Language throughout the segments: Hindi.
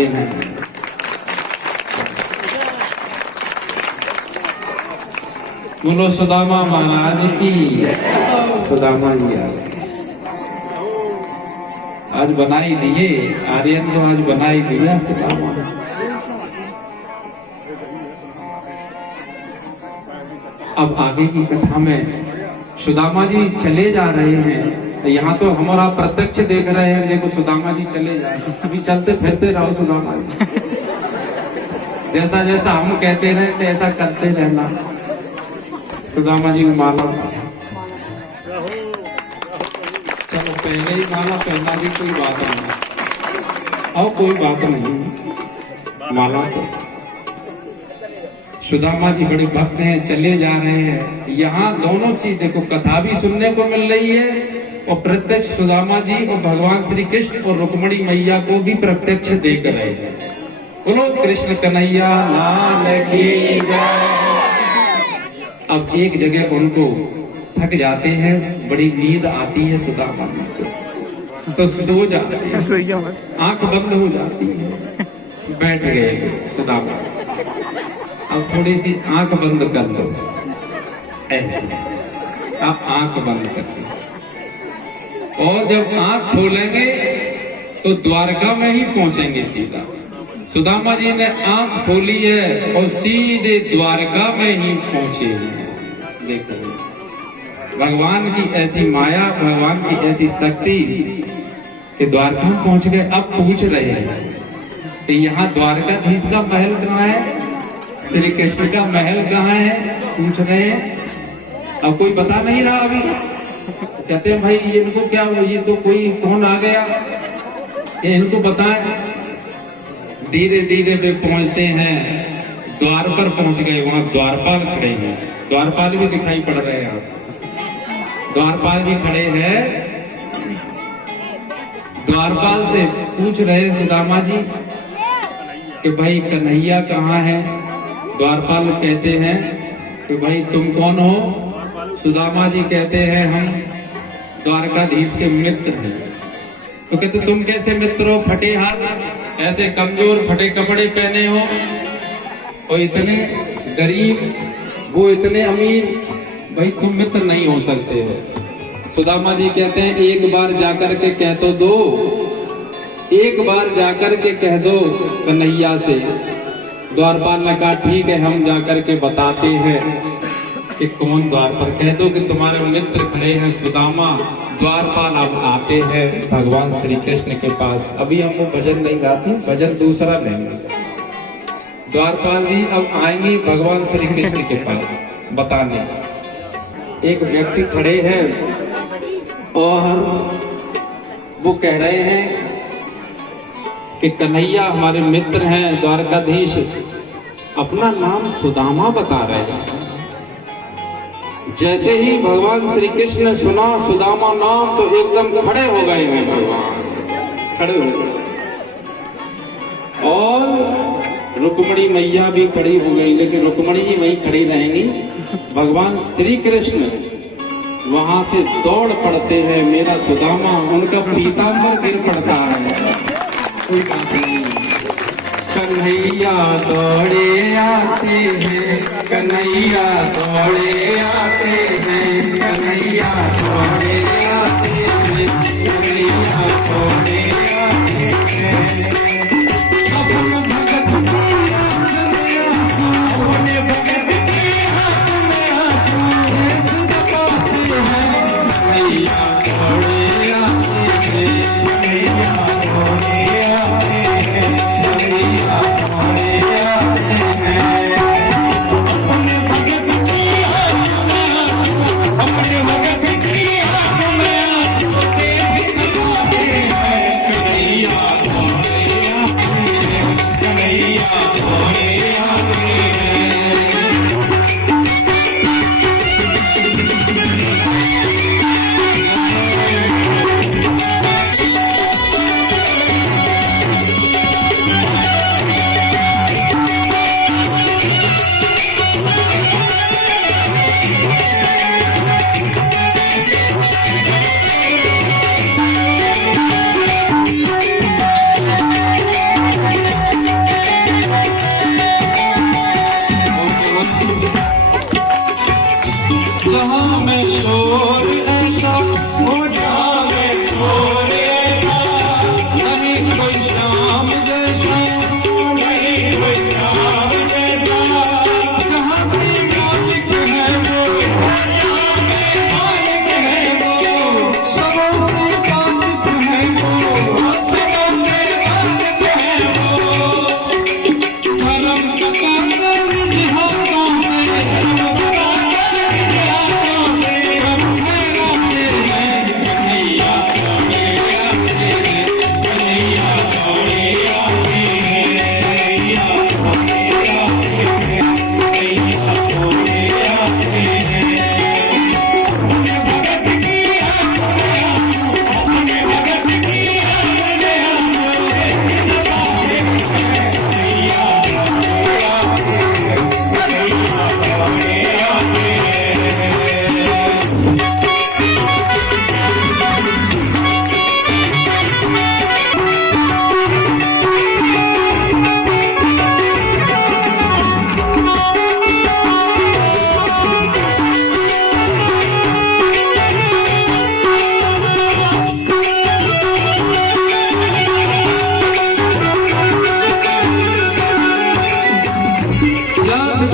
जाते हैं। बोलो सुदामा महाराज की। सुदामा जी आज बना ही दिए, आर्यन को आज बना ही दिया सुदामा। अब आगे की कथा में सुदामा जी चले जा रहे हैं। यहाँ तो हमारा प्रत्यक्ष देख रहे हैं, देखो सुदामा जी चले जा रहे हैं। अभी चलते फिरते रहो सुदामा जी, जैसा जैसा हम कहते रहे ऐसा करते रहना। सुदामा जी को माला, चलो पहले ही माला पहना भी कोई बात नहीं, और कोई बात नहीं, माला तो सुदामा जी बड़े भक्त हैं, चले जा रहे हैं। यहाँ दोनों चीज देखो, कथा भी सुनने को मिल रही है और प्रत्यक्ष सुदामा जी और भगवान श्री कृष्ण और रुक्मणी मैया को भी प्रत्यक्ष देख रहे हैं। बोलो कृष्ण कन्हैया लाल की जय। अब एक जगह उनको थक जाते हैं, बड़ी नींद आती है सुदामा जी को, तो सो जाते हैं, आंख बंद हो जाती है। बैठ गए सुदामा, अब थोड़ी सी आंख बंद कर दो, ऐसे आप आंख बंद कर दो, और जब आंख खोलेंगे तो द्वारका में ही पहुंचेंगे सीधा। सुदामा जी ने आंख खोली है और सीधे द्वारका में ही पहुंचे हैं। देखो भगवान की ऐसी माया, भगवान की ऐसी शक्ति कि द्वारका में पहुंच गए। अब पूछ रहे हैं कि यहाँ द्वारकाधीश का महल कहाँ है, श्री कृष्ण का महल कहाँ है, पूछ रहे हैं। अब कोई बता नहीं रहा अभी, कहते हैं भाई इनको क्या, ये तो कोई कौन आ गया, ये इनको बताएं। धीरे धीरे वे पहुंचते हैं, द्वार पर पहुंच गए। वहां द्वारपाल खड़े हैं, द्वारपाल भी दिखाई पड़ रहे हैं। द्वारपाल जी खड़े हैं, द्वारपाल से पूछ रहे सुदामा जी कि भाई कन्हैया कहाँ है। द्वारपाल कहते हैं कि भाई तुम कौन हो। सुदामा जी कहते हैं हम द्वारकाधीश के मित्र हैं। तो कहते तुम कैसे मित्र हो, फटे हाथ, ऐसे कमजोर फटे कपड़े पहने हो, और इतने गरीब वो इतने अमीर, भाई तुम मित्र नहीं हो सकते हो। सुदामा जी कहते हैं एक बार जाकर के कह तो दो, एक बार जाकर के कह दो कन्हैया से। द्वारपाल ने कहा ठीक है, हम जाकर के बताते हैं कि कौन द्वार पर, कह दो कि तुम्हारे मित्र खड़े हैं सुदामा। द्वारपाल अब आते हैं भगवान श्री कृष्ण के पास। अभी हम वो भजन नहीं गाते, भजन दूसरा लेंगे। द्वारपाल जी अब आएंगे भगवान श्री कृष्ण के पास बताने। एक व्यक्ति खड़े हैं और वो कह रहे हैं कि कन्हैया हमारे मित्र हैं द्वारकाधीश, अपना नाम सुदामा बता रहे हैं। जैसे ही भगवान श्री कृष्ण ने सुना सुदामा नाम तो एकदम खड़े हो गए हैं। भगवान खड़े हो गए और रुक्मणी मैया भी खड़ी हो गई, लेकिन रुक्मणी जी वहीं खड़ी रहेंगी। भगवान श्री कृष्ण वहां से दौड़ पड़ते हैं, मेरा सुदामा उनका पीतांबर गिर पड़ता है। कोई बात नहीं, कन्हैया दौड़े आते हैं, कन्हैया दौड़े आते हैं, कन्हैया दौड़े आते हैं, कन्हैया दौड़े आते हैं।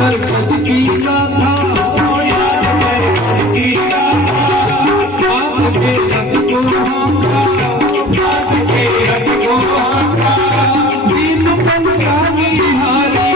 कर पद की गाथा, आपके रथ को हाँका, दीन मनसा की हारी,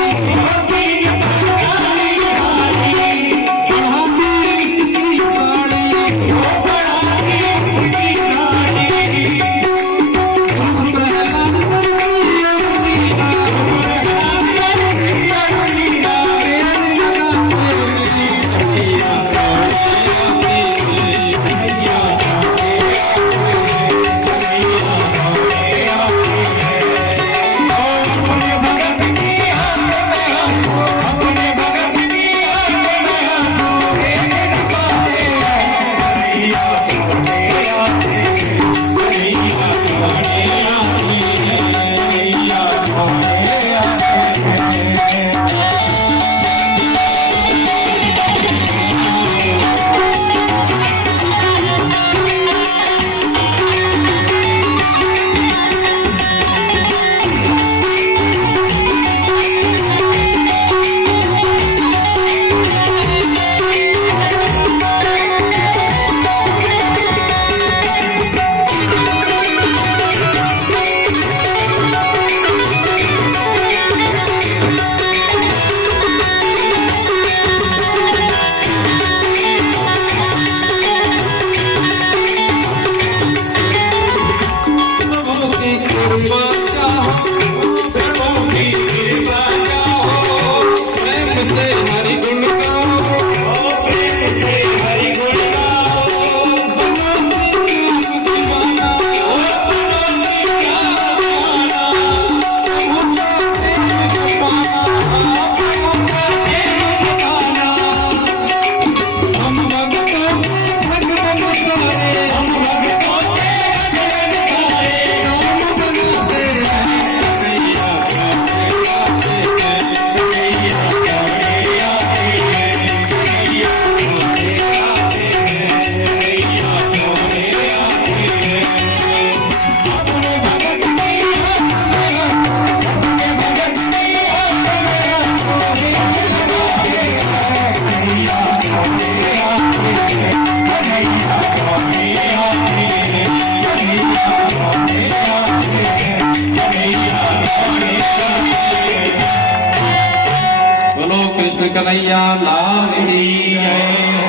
कन्हैया लाल की,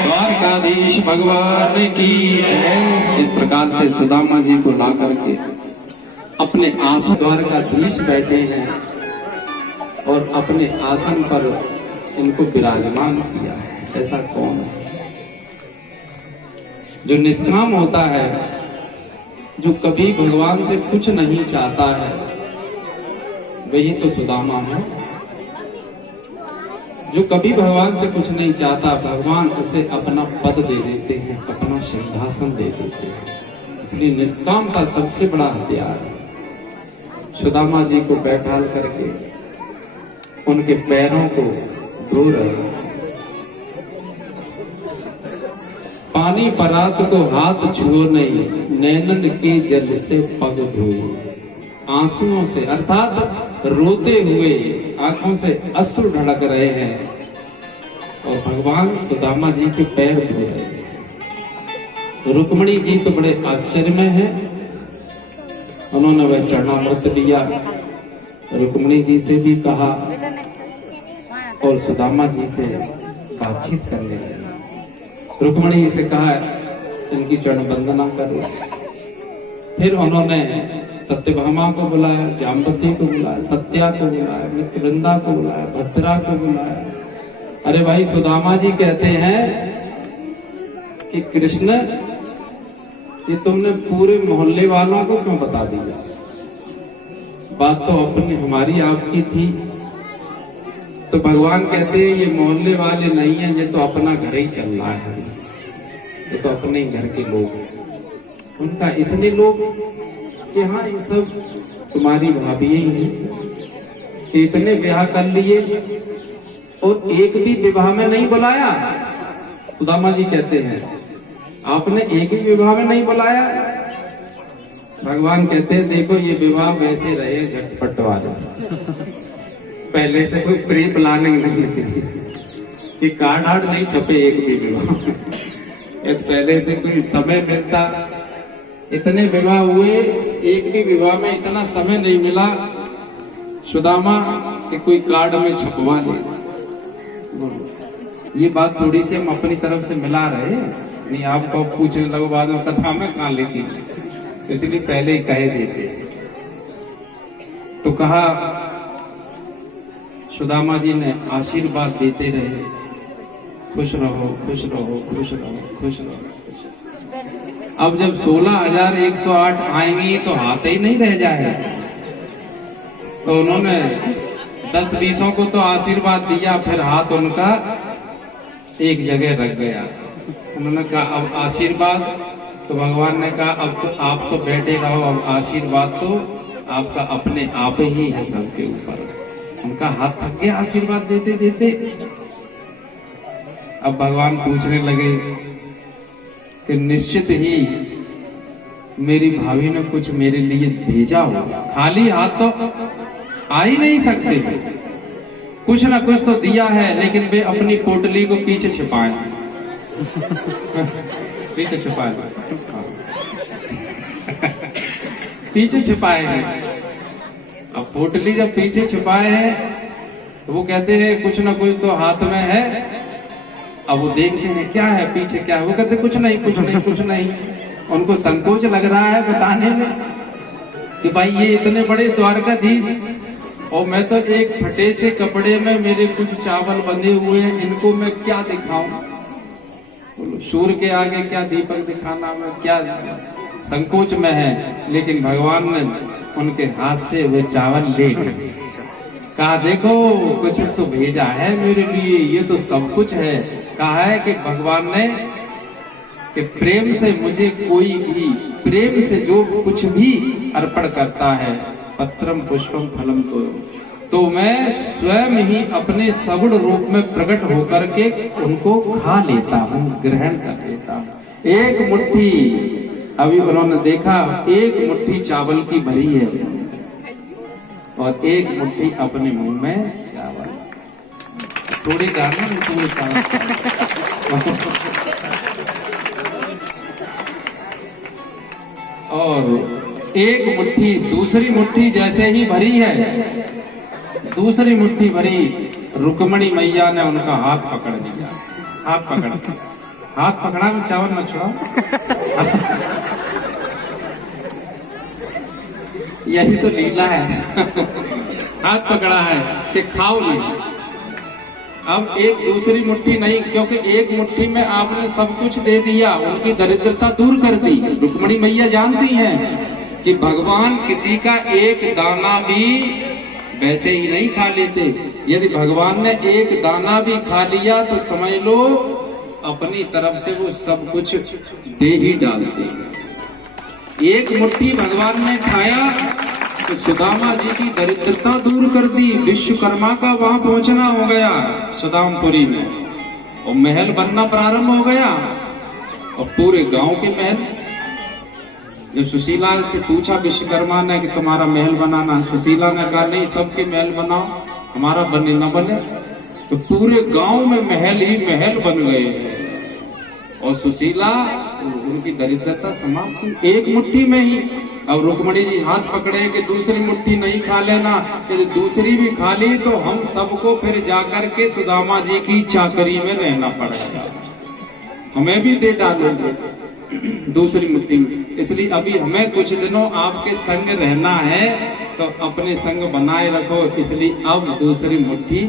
द्वारकाधीश भगवान की। इस प्रकार से सुदामा जी को ला करके अपने आसन, द्वारकाधीश बैठे हैं और अपने आसन पर इनको विराजमान किया है। ऐसा कौन है जो निष्काम होता है, जो कभी भगवान से कुछ नहीं चाहता है? वही तो सुदामा है। जो कभी भगवान से कुछ नहीं चाहता, भगवान उसे अपना पद दे देते हैं, अपना सिंहासन दे देते हैं। इसलिए निष्कामता सबसे बड़ा हथियार है। सुदामा जी को बैठा करके उनके पैरों को धो रहे हैं। पानी परात को हाथ छुओ नहीं, नैनन के जल से पग धोए। आंसुओं से अर्थात रोते हुए आंखों से अश्रु ढड़क रहे हैं और भगवान सुदामा जी के पैर धो रहे हैं। रुक्मिणी जी तो बड़े आश्चर्य में हैं। उन्होंने वह चरणामृत लिया, रुक्मिणी जी से भी कहा और सुदामा जी से बातचीत करने लगे। रुक्मिणी जी से कहा इनकी चरण वंदना करो। फिर उन्होंने सत्यभामा को बुलाया, जाम्बवती को बुलाया, सत्या को बुलाया, मित्रवृंदा को बुलाया, भद्रा को बुलाया। अरे भाई, सुदामा जी कहते हैं कि कृष्ण, ये तुमने पूरे मोहल्ले वालों को क्यों बता दिया? बात तो अपनी हमारी आपकी थी। तो भगवान कहते हैं ये मोहल्ले वाले नहीं है, ये तो अपना घर ही चल रहा है, ये तो अपने घर के लोग हैं। उनका इतने लोग कि हाँ, ये सब तुम्हारी भाभी ही हैं। इतने ब्याह कर लिए और एक भी विवाह में नहीं बुलाया। सुदामा जी कहते हैं आपने एक भी विवाह में नहीं बुलाया। भगवान कहते हैं देखो, ये विवाह वैसे रहे झटपट वाले, पहले से कोई प्री प्लानिंग नहीं थी। कि कार्ड आर्ड नहीं छपे एक भी विवाह। एक पहले से कोई समय मिलता, इतने विवाह हुए, एक भी विवाह में इतना समय नहीं मिला सुदामा कि कोई कार्ड में छपवा ले। ये बात थोड़ी सी हम अपनी तरफ से मिला रहे हैं, नहीं आपको पूछने लगो बाद में कथा में कहाँ लेती, इसलिए पहले ही कह देते। तो कहा सुदामा जी ने आशीर्वाद देते रहे, खुश रहो खुश रहो खुश रहो खुश रहो खुश रहो। अब जब 16,108 आएंगी तो हाथ ही नहीं रह जाए, तो उन्होंने 10-20 को तो आशीर्वाद दिया, फिर हाथ उनका एक जगह रख गया। उन्होंने कहा अब आशीर्वाद, तो भगवान ने कहा अब तो आप तो बैठे रहो, अब आशीर्वाद तो आपका अपने आप ही है सबके ऊपर। उनका हाथ थक गया आशीर्वाद देते देते। अब भगवान पूछने लगे कि निश्चित ही मेरी भाभी ने कुछ मेरे लिए भेजा होगा, खाली हाथ तो आ ही नहीं सकते, कुछ ना कुछ तो दिया है, लेकिन वे अपनी पोटली को पीछे छिपाए पीछे छिपाए पीछे छिपाए हैं। अब पोटली जब पीछे छिपाए हैं तो वो कहते हैं कुछ ना कुछ तो हाथ में है। अब वो देखते हैं क्या है पीछे, क्या है, वो कहते कुछ नहीं कुछ नहीं कुछ नहीं। उनको संकोच लग रहा है बताने में कि भाई ये इतने बड़े द्वारकाधीश, और मैं तो एक फटे से कपड़े में मेरे कुछ चावल बंधे हुए हैं, इनको मैं क्या दिखाऊं, बोलो सूर्य के आगे क्या दीपक दिखाना, मैं क्या संकोच में है। लेकिन भगवान ने उनके हाथ से वे चावल ले कहा देखो कुछ तो भेजा है मेरे लिए, ये तो सब कुछ है। कहा है कि भगवान ने कि प्रेम से मुझे कोई भी, प्रेम से जो कुछ भी अर्पण करता है, पत्रम पुष्पम फलम तो मैं स्वयं ही अपने सगुण रूप में प्रकट होकर के उनको खा लेता हूँ, ग्रहण कर लेता हूँ। एक मुट्ठी, अभी उन्होंने देखा एक मुट्ठी चावल की भरी है और एक मुट्ठी अपने मुंह में चावल, थोड़ी गाना पूरे और एक मुट्ठी, दूसरी मुट्ठी जैसे ही भरी है, दूसरी मुट्ठी भरी, रुक्मणी मैया ने उनका हाथ पकड़ दिया, हाथ पकड़ दिया, हाथ पकड़ा में चावल न छुड़ाओ। यही तो लीला है। हाथ पकड़ा है कि खाओ नहीं। अब एक दूसरी मुट्ठी नहीं, क्योंकि एक मुट्ठी में आपने सब कुछ दे दिया, उनकी दरिद्रता दूर कर दी। रुक्मणी मैया जानती हैं कि भगवान किसी का एक दाना भी वैसे ही नहीं खा लेते। यदि भगवान ने एक दाना भी खा लिया तो समझ लो अपनी तरफ से वो सब कुछ दे ही डालते। एक मुट्ठी भगवान ने खाया तो सुदामा जी की दरिद्रता दूर कर दी। विश्वकर्मा का वहां पहुंचना हो गया सुदामपुरी में, और महल बनना प्रारंभ हो गया, और पूरे गांव के महल। जब सुशीला से पूछा विश्वकर्मा ने कि तुम्हारा महल बनाना, सुशीला ने कहा नहीं सबके महल बनाओ, हमारा बने न बने। तो पूरे गांव में महल ही महल बन गए, और सुशीला उनकी दरिद्रता समाप्त हुई एक मुट्ठी में ही। अब रुक्मणी जी हाथ पकड़े कि दूसरी मुट्ठी नहीं खा लेना, यदि दूसरी भी खा ली तो हम सबको फिर जाकर के सुदामा जी की चाकरी में रहना पड़ेगा, हमें भी दे डालोगे दूसरी मुट्ठी में। इसलिए अभी हमें कुछ दिनों आपके संग रहना है, तो अपने संग बनाए रखो, इसलिए अब दूसरी मुट्ठी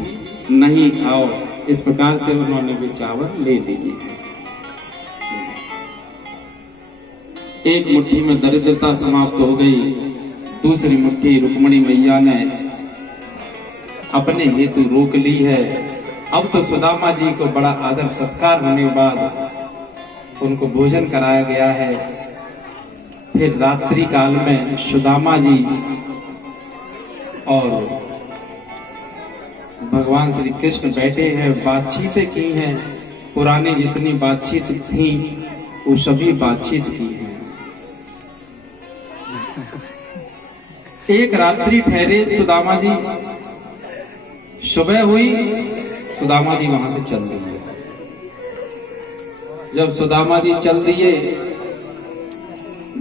नहीं खाओ। इस प्रकार से उन्होंने भी चावल ले लिए। एक मुट्ठी में दरिद्रता समाप्त हो गई, दूसरी मुट्ठी रुक्मणी मैया ने अपने हेतु रोक ली है। अब तो सुदामा जी को बड़ा आदर सत्कार होने के बाद उनको भोजन कराया गया है। फिर रात्रि काल में सुदामा जी और भगवान श्री कृष्ण बैठे हैं, बातचीतें की हैं, पुरानी जितनी बातचीत थी वो सभी बातचीत की है। एक रात्रि ठहरे सुदामा जी, सुबह हुई सुदामा जी वहां से चल दिए। जब सुदामा जी चल दिए,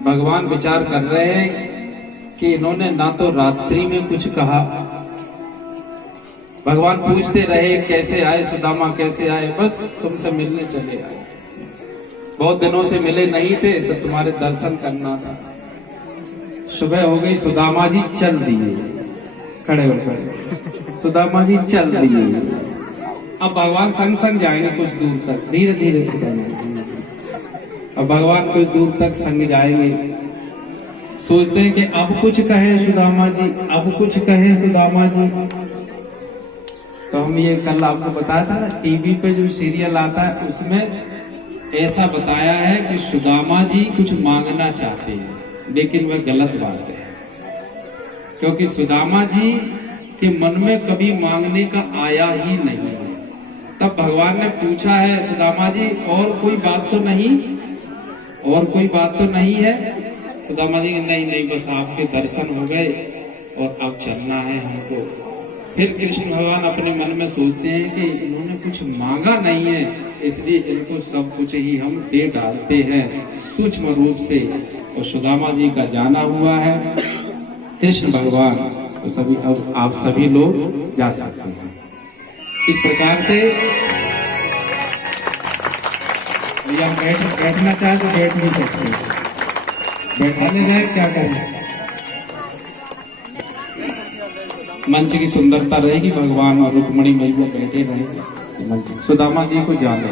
भगवान विचार कर रहे हैं कि इन्होंने ना तो रात्रि में कुछ कहा। भगवान पूछते रहे कैसे आए सुदामा, कैसे आए, बस तुमसे मिलने चले आए, बहुत दिनों से मिले नहीं थे तो तुम्हारे दर्शन करना था। सुबह हो गई, सुदामा जी चल दिए, खड़े होकर सुदामा जी चल दिए। अब भगवान संग संग जाएंगे कुछ दूर तक, धीरे धीरे से जाएंगे। अब भगवान कुछ दूर तक संग जाएंगे, सोचते हैं कि अब कुछ कहे सुदामा जी, अब कुछ कहे सुदामा जी। तो हम ये कल आपको बताया था ना, टीवी पे जो सीरियल आता है उसमें ऐसा बताया है कि सुदामा जी कुछ मांगना चाहते हैं, लेकिन वह गलत बात है, क्योंकि सुदामा जी के मन में कभी मांगने का आया ही नहीं। तब भगवान ने पूछा है, सुदामा जी और कोई बात तो नहीं, और कोई बात तो नहीं है? सुदामा जी नहीं नहीं, बस आपके दर्शन हो गए और अब चलना है हमको। फिर कृष्ण भगवान अपने मन में सोचते हैं कि इन्होंने कुछ मांगा नहीं है, इसलिए इनको सब कुछ ही हम दे डालते हैं सूक्ष्म रूप से। और सुदामा जी का जाना हुआ है, कृष्ण भगवान तो सभी, अब आप सभी लोग जा सकते हैं। इस प्रकार से भैया बैठना चाहे तो बैठ नहीं सकते, बैठाने जाए क्या करें। मंच की सुंदरता रहेगी, भगवान और रुक्मणी मैया बैठे रहेंगे, सुदामा जी को जाने।